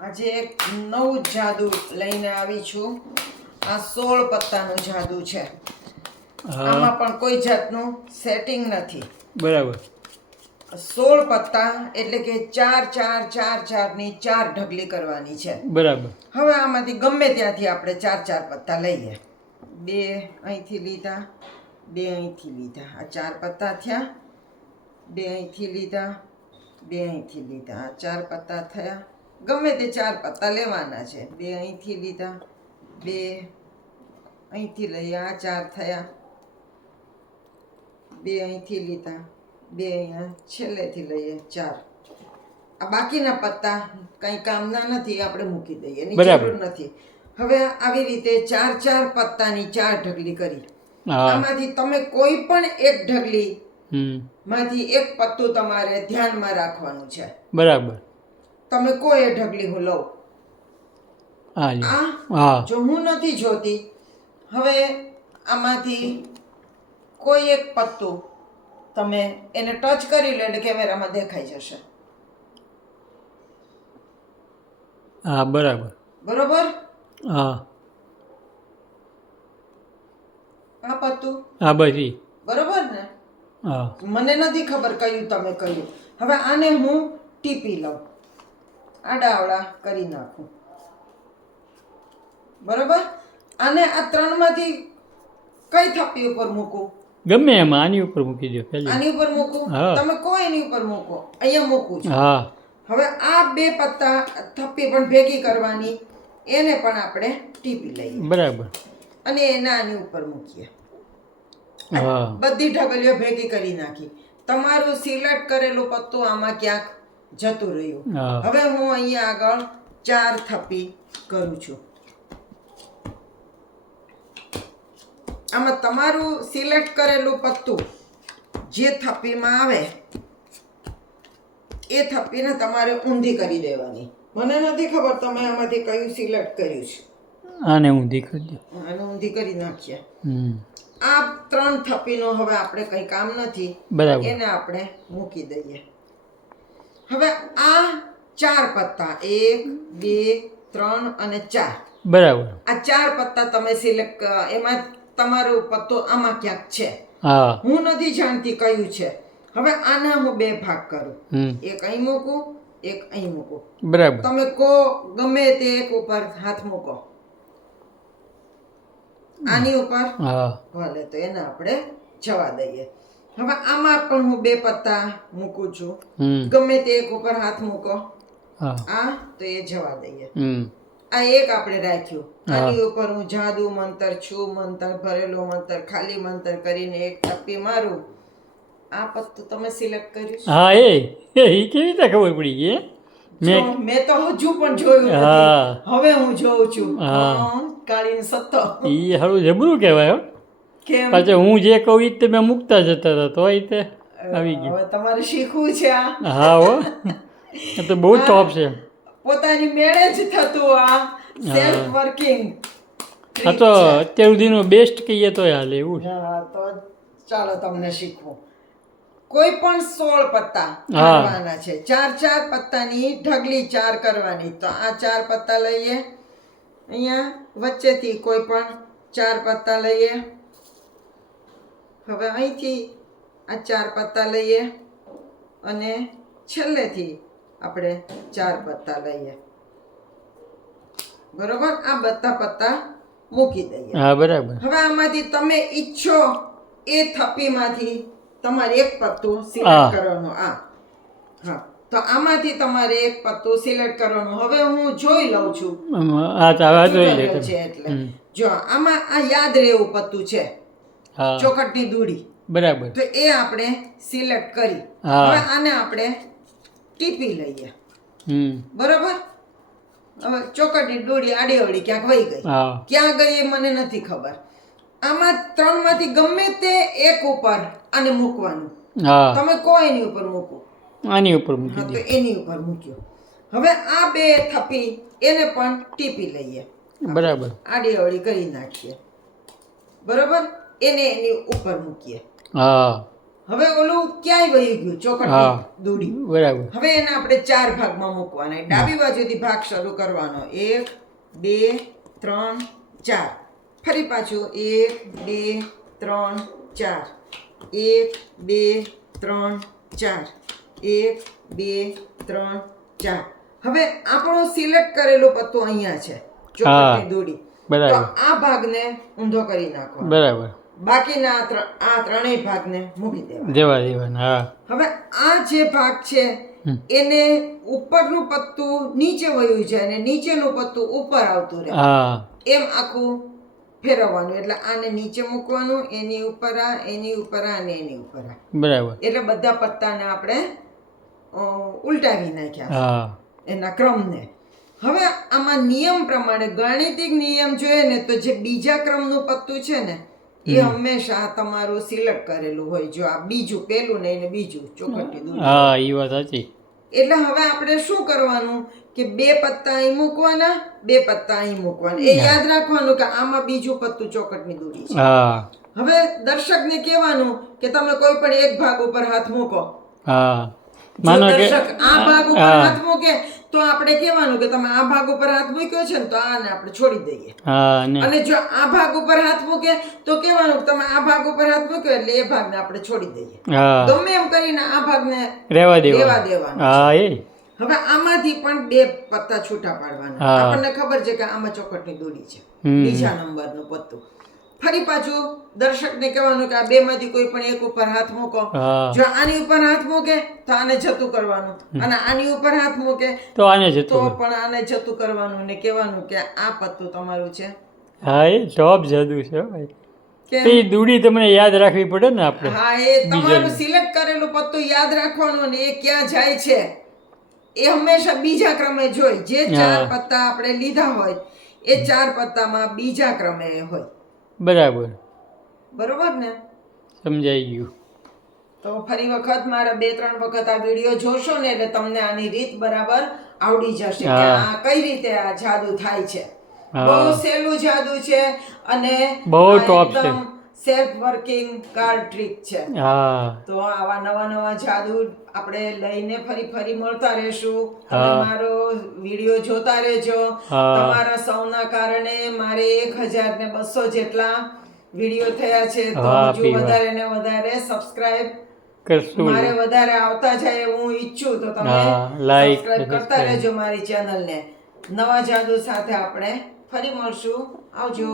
આજે એક નવું જાદુ લઈને આવી છું. આ 16 પત્તાનું જાદુ છે. આમાં પણ કોઈ જાતનું સેટિંગ નથી. બરાબર. 16 પત્તા એટલે કે 4 4 4 4 ની 4 ઢગલી કરવાની છે. બરાબર. હવે આમાંથી ગમે ત્યાંથી આપણે 4 4 પત્તા લઈએ. 2 અહીંથી લીધા, 2 અહીંથી લીધા. આ 4 પત્તા થયા. 2 અહીંથી લીધા, 2 અહીંથી લીધા. આ 4 પત્તા થયા. ગમે તે 4 પત્તા લેવાના છે. 2 અહીંથી લીધા, 2 અહીંથી લઈએ. આ 4 થયા. 2 અહીંથી લીધા, 2 અહીંયા છેલ્લેથી લઈએ. 4. આ બાકીના પત્તા કંઈ કામના નથી, આપણે મૂકી દઈએ, એની જરૂર નથી. હવે આવી રીતે 4 4 પત્તાની 4 ઢગલી કરી. આમાંથી તમે કોઈ પણ એક ઢગલી માંથી એક પત્તું તમારે ધ્યાનમાં રાખવાનું છે. બરાબર. તમે કોઈ એ ઢગલી હું લઉં. જો હું નથી જોતી. હવે આમાંથી કોઈ એક પત્તું તમે એને ટચ કરી લો એટલે કેમેરામાં દેખાઈ જશે. હા, બરાબર. બરોબર. હા, આ પત્તું. હા, બસ બરોબર ને. હા, મને નથી ખબર કયું તમે કહ્યું. હવે આને હું ટીપી લઉં, આડાવડા કરી નાખું. બરોબર. આને આ 3 માંથી કઈ થપ્પી ઉપર મૂકું? ગમે એમાં આની ઉપર મૂકી દો. આની ઉપર મૂકું? તમે કોઈ એની ઉપર મૂકો. અહીંયા મૂકું છું. હા. હવે આ 2 પત્તા થપ્પી પણ ભેગી કરવાની, એને પણ આપણે ટીપી લઈએ. બરાબર. અને એને આની ઉપર મૂકીએ. હા, બધી ઢગલીઓ ભેગી કરી નાખી. તમારું સિલેક્ટ કરેલું પત્તું આમાં ક્યાંક જતું રહ્યું. હવે હું અહીંયા આગળ 4 થપ્પી કરું છું. આમાં તમારું સિલેક્ટ કરેલું પત્તું જે થપ્પીમાં આવે એ થપ્પીને તમારે ઊંધી કરી દેવાની. મને નથી ખબર તમે આમાંથી કયું સિલેક્ટ કર્યું છે. આને ઊંધી કરી દો. આને ઊંધી કરી નાખીએ. આ 3 થપ્પીનો હવે આપણે કંઈ કામ નથી. બરાબર. એને આપણે મૂકી દઈએ. હવે આ 4 પત્તા 1 2 3 અને 4. બરાબર. આ 4 પત્તા તમે સિલેક્ટ, એમાં તમારું પત્તું આમાં ક્યાંક છે. હું નથી જાણતી કયું છે. હવે આના હું 2 ભાગ કરું. એક અહીં મૂકું, એક અહીં મૂકું. બરાબર. તમે કો ગમે તે એક ઉપર હાથ મૂકો. આની ઉપર ભલે, તો એને આપણે જવા દઈએ. હવે આમાં પણ હું 2 પત્તા મૂકું છું. ગમે તે એક ઉપર હાથ મૂકો. આ તો એ જવા દઈએ. આ એક આપણે રાખ્યું. આની ઉપર હું જાદુ મંતર, છું મંતર, ભરેલો મંતર, ખાલી મંતર કરીને એક થપ્પી મારું. આ પત્તું તમે સિલેક્ટ કર્યું? હા, એ કેવી રીતે ખબર પડી ગઈ? મેં તો હજુ પણ જોયું નથી. હવે હું જોઉં છું. કાળીનો સત્તો. ઈ હારું જબરું કહેવાય. કેમ? પાછા હું જે કહું ઈ તમે મૂકતા જતા હતા તો તે આવી ગયું. હવે તમારે શીખવું છે આ. હા હો, તો બહુ ટોપ છે. પોતાની મેળે જ થતું આ સેલ્ફ વર્કિંગ. આ તો અત્યાર સુધીનો બેસ્ટ કહીએ તો હાલે એવું. હા, તો ચાલો તમને શીખવું. કોઈ પણ 16 પત્તા કરવાના છે. 4 4 પત્તાની ઢગલી 4 કરવાની. તો આ 4 પત્તા લઈએ. અહીંયા વચ્ચેથી કોઈ પણ 4 પત્તા લઈએ. હવે અહીંથી આ 4 પત્તા લઈએ અને છેલ્લેથી આપણે 4 પત્તા લઈએ. બરોબર. આ બધા પત્તા મૂકી દઈએ. હા, બરાબર. હવે આમાંથી તમે ઈચ્છો એ થપ્પીમાંથી તમારે એક પત્તું સિલેક્ટ કરવાનું. હા, તો આમાંથી તમારે એક પત્તું સિલેક્ટ કરવાનું. હવે હું જોઈ લઉં છું. એટલે જો આમાં આ યાદ રહેવું પત્તું છે, ચોકટની દૂડી. બરાબર. તો એ આપણે સિલેક્ટ કરી. હવે આને આપણે ટીપી લઈએ. બરાબર. હવે ચોકટની દોડી આડી અવળી ક્યાંક વહી ગઈ. ક્યાં ગઈ એ મને નથી ખબર. આમાં 3 માંથી ગમે તે એક ઉપર આને મૂકવાનું. તમે કોઈ એની ઉપર મૂકો. આની ઉપર મૂકી તો એની ઉપર મૂક્યો. હવે આ 2 થપ્પી એને પણ ટીપી લઈએ. બરાબર. આડી અવળી કરી નાખીએ. બરોબર. એને એની ઉપર મૂકીએ. હવે ઓલું ક્યાંય વહી ગયું ચોકટની દોડી. બરાબર. હવે એને આપણે 4 ભાગમાં મૂકવાના. ડાબી બાજુથી ભાગ શરૂ કરવાનો. 1 2 3 4. ફરી પાછું 1 2 3 4. 1 2 3 4. 1 2 3 4. હવે આપણું સિલેક્ટ કરેલું પત્તું અહીંયા છે ચોકટની દોડી. તો આ ભાગને ઊંધો કરી નાખો. બરાબર. બાકીના આ ત્રણેય ભાગને મૂકી દેવાના. હવે આ જે ભાગ છે એને ઉપરનું પત્તું નીચે વયું છે અને નીચેનું પત્તું ઉપર આવતું રહે. એમ આખું ફેરવવાનું. એટલે આને નીચે મૂકવાનું, એની ઉપર આ, એની ઉપર આ અને એની ઉપર આ. બરાબર. એટલે બધા પત્તાને આપણે ઉલટાવી નાખ્યા એના ક્રમને. હવે આમાં નિયમ પ્રમાણે ગાણિતિક નિયમ જોઈએ ને તો જે બીજા ક્રમનું પત્તું છે ને એ હંમેશા તમારું સિલેક્ટ કરેલું હોય. જો આ બીજું, પેલું ને એને બીજું ચોકટી દૂર. એ વાત સાચી. એટલે હવે આપણે શું કરવાનું કે 2 પત્તા અહીં મૂકવાના, 2 પત્તા અહીં મૂકવાના. એ યાદ રાખવાનું કે આમાં બીજું પત્તું ચોકટની દોરી છે. હવે દર્શકને કહેવાનું કે તમે કોઈ પણ એક ભાગ ઉપર હાથ મૂકો. જો દર્શક આ ભાગ ઉપર હાથ મૂકે તો આપણે કહેવાનું કે તમે આ ભાગ ઉપર હાથ મૂક્યો છે ને તો આને આપણે છોડી દઈએ. અને જો આ ભાગ ઉપર હાથ મૂકે તો કહેવાનું કે તમે આ ભાગ ઉપર હાથ મૂક્યો એટલે એ ભાગને આપણે છોડી દઈએ. ગમે એમ કરીને આ ભાગને રહેવા દેવાનો. હવે આમાંથી પણ 2 પત્તા છૂટા પાડવાના. આપણને ખબર છે કે આમાં ચોકટની દોરી છે, બીજા નંબરનું પત્તું. ફરી પાછું દર્શકને કહેવાનું કે આ 2 માંથી કોઈ પણ એક ઉપર હાથ મૂકો. જો આની ઉપર હાથ મૂકે તો આને જતું કરવાનું, અને આની ઉપર હાથ મૂકે તો પણ આને જતું કરવાનું ને કહેવાનું કે આ પત્તું તમારું છે. એ ટોપ જાદુ છે ભાઈ. એ દોડી તમને યાદ રાખવી પડે ને આપણે. એ તમારું સિલેક્ટ કરેલું પત્તું યાદ રાખવાનું અને એ ક્યાં જાય છે એ હંમેશા બીજા ક્રમે જોઈ. જે 4 પત્તા આપણે લીધા હોય એ 4 પત્તામાં બીજા ક્રમે હોય. બરાબર ને? સમજાઈ ગયું. તો ફરી વખત મારા 2-3 વખત આ વિડીયો જોશો ને એટલે તમને આની રીત બરાબર આવડી જશે કે આ કઈ રીતે આ જાદુ થાય છે. બહુ સહેલું જાદુ છે અને બહુ ટોપ છે. સેલ્ફ વર્કિંગ કાર્ડ ટ્રીક છે. તો આવા નવા જાદુ આપણે લઈને ફરી મળતા રહેશું. તમે મારો વિડીયો જોતા રહેજો. તમારા સૌના કારણે મારે 1200 જેટલા વિડીયો થયા છે. તો હજુ વધારે ને વધારે સબસ્ક્રાઇબ મારે વધારે આવતા જાય હું ઈચ્છું. તો તમે સબસ્ક્રાઇબ કરતા રહેજો મારી ચેનલને. નવા જાદુ સાથે આપણે ફરી મળશું. આવજો.